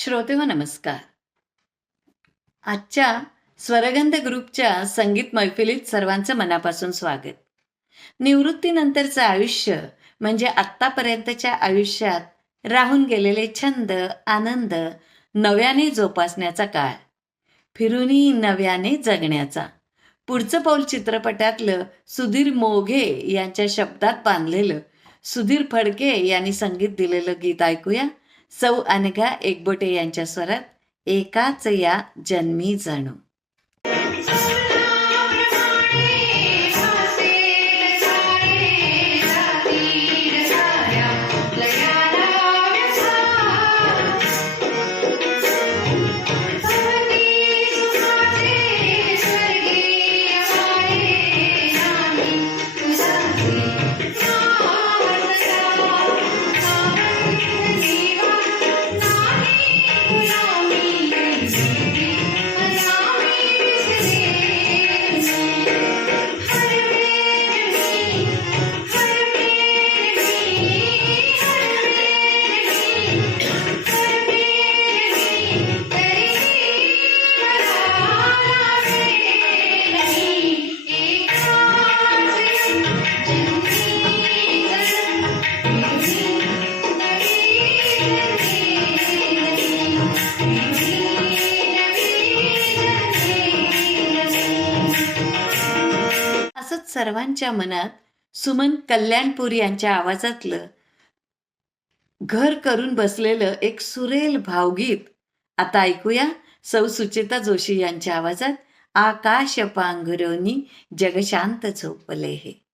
श्रोते हो नमस्कार. आजच्या स्वरगंध ग्रुपच्या संगीत मैफिलीत सर्वांचं मनापासून स्वागत. निवृत्तीनंतरचं आयुष्य म्हणजे आत्तापर्यंतच्या आयुष्यात राहून गेलेले छंद आनंद नव्याने जोपासण्याचा काळ. फिरूनी नव्याने जगण्याचा. पुढचं पाऊल चित्रपटातलं सुधीर मोघे यांच्या शब्दात बांधलेलं सुधीर फडके यांनी संगीत दिलेलं गीत ऐकूया. सौ अनघा एकबोटे यांच्या स्वरात एकाच या जन्मी जाणू. सर्वांच्या मनात सुमन कल्याणपूर यांच्या आवाजातलं घर करून बसलेलं एक सुरेल भावगीत. आता ऐकूया सौ सुचेता जोशी यांच्या आवाजात आकाश पांघरवनी जगशांत झोपले हे.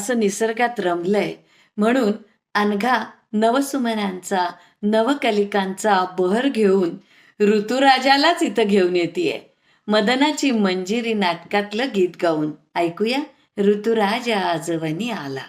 असं निसर्गात रमलंय. म्हणून अनघा नवसुमनांचा नवकलिकांचा बहर घेऊन ऋतुराजालाच इथं घेऊन येते मदनाची मंजिरी नाटकातलं गीत गाऊन. ऐकूया ऋतुराज आजवनी आला.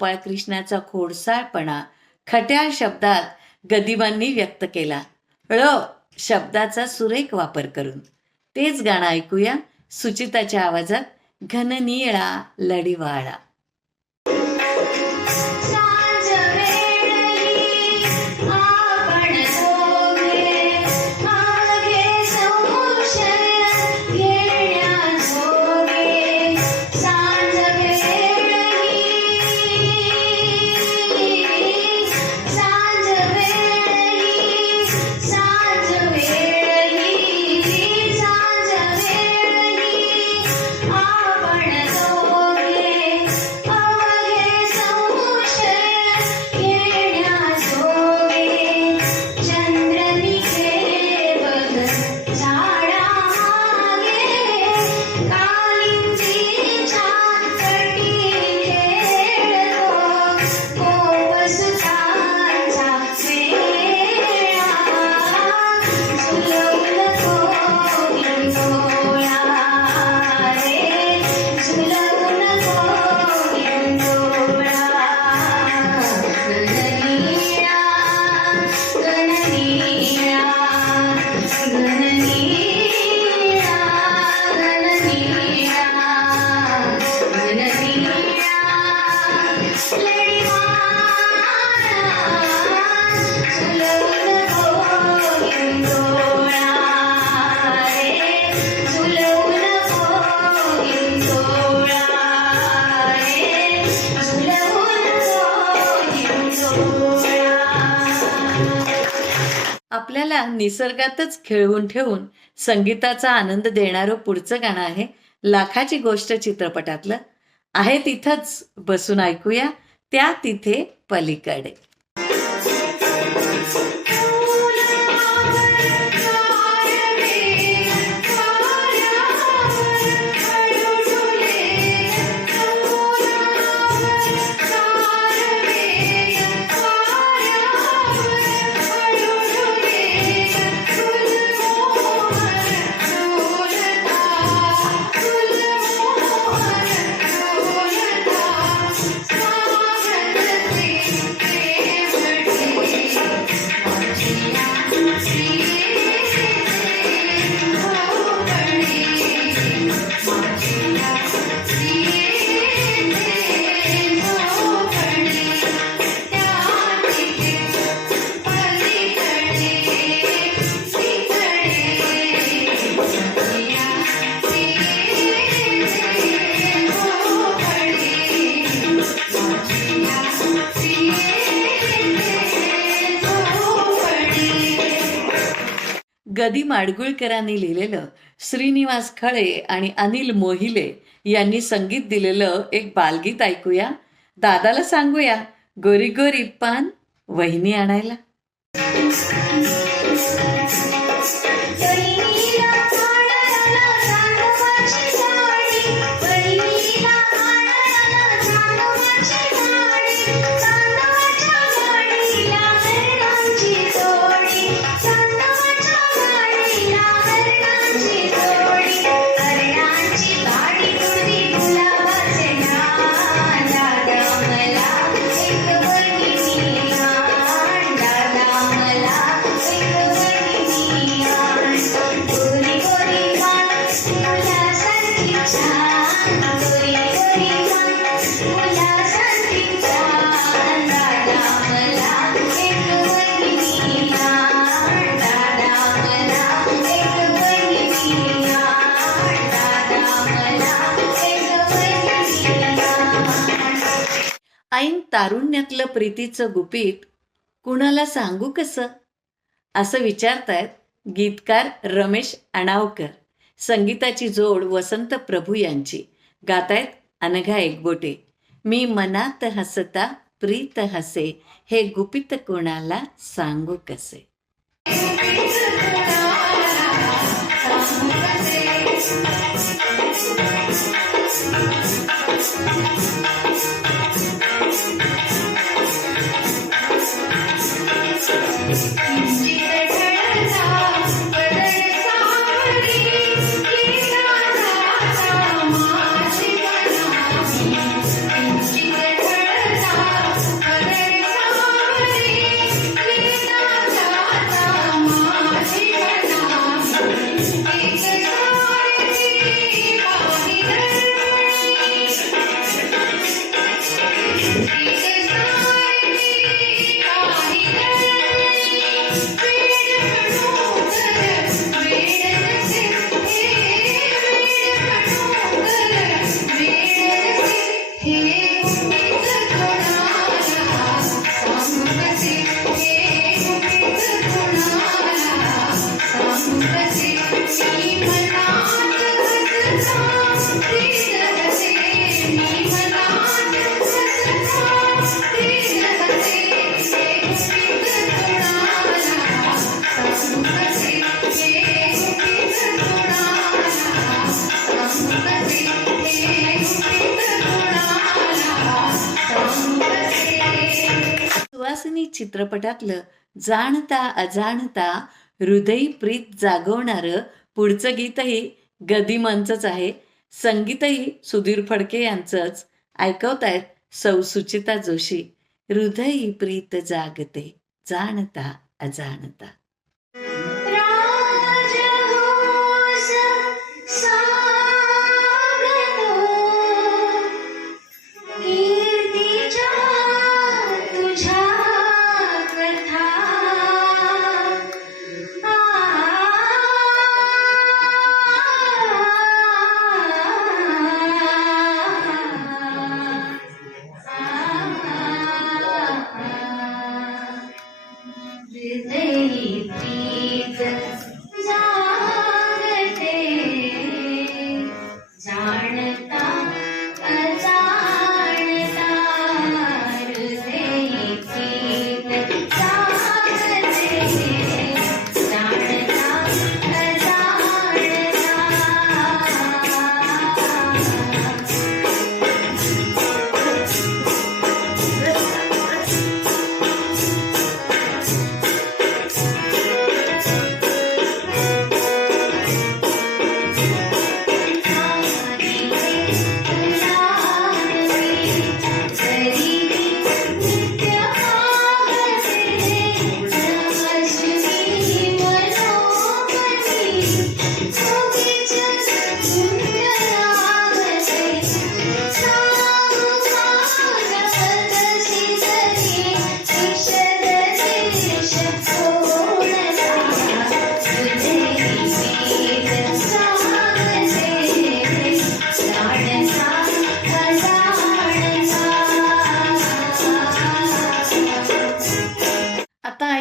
गोपाळकृष्णाचा खोडसाळपणा खट्याळ शब्दात गदिमांनी व्यक्त केला. ळ शब्दाचा सुरेख वापर करून. तेच गाणं ऐकूया सुचिताच्या आवाजात घननिळा लढीवाळा. आपल्याला निसर्गातच खेळवून ठेवून संगीताचा आनंद देणारं पुढचं गाणं आहे लाखाची गोष्ट चित्रपटातलं. आहे तिथंच बसून ऐकूया त्या तिथे पलीकडे. गदी माडगुळकरांनी लिहिलेलं श्रीनिवास खळे आणि अनिल मोहिले यांनी संगीत दिलेलं एक बालगीत ऐकूया. दादाला सांगूया गोरी गोरी पान वहिनी आणायला. तारुण्यातलं प्रीतीचं गुपित कुणाला सांगू कसं? असं विचारतायत गीतकार रमेश अणावकर. संगीताची जोड वसंत प्रभू यांची. गातायत अनघा एकबोटे. मी मनात हसता प्रीत हसे हे गुपित कोणाला सांगू कसे? सुवासिनी चित्रपटातलं जाणता अजाणता हृदय प्रीत जागवणारं पुढचं गीतही गदिमांचंच आहे. संगीतही सुधीर फडके यांचंच ऐकवतायत सौ सुचिता जोशी. हृदयी प्रीत जागते जाणता अजाणता.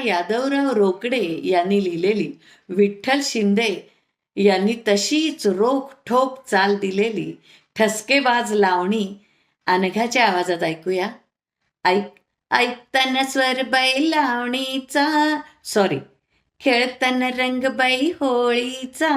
यादवराव रोकडे यांनी लिहिलेली विठ्ठल शिंदे यांनी तशीच रोख ठोक चाल दिलेली ठसकेबाज लावणी. अनघाच्या आवाजात ऐकूया. ऐक ऐकताना स्वर बाई लावणीचा. सॉरी खेळताना रंगबाई होळीचा.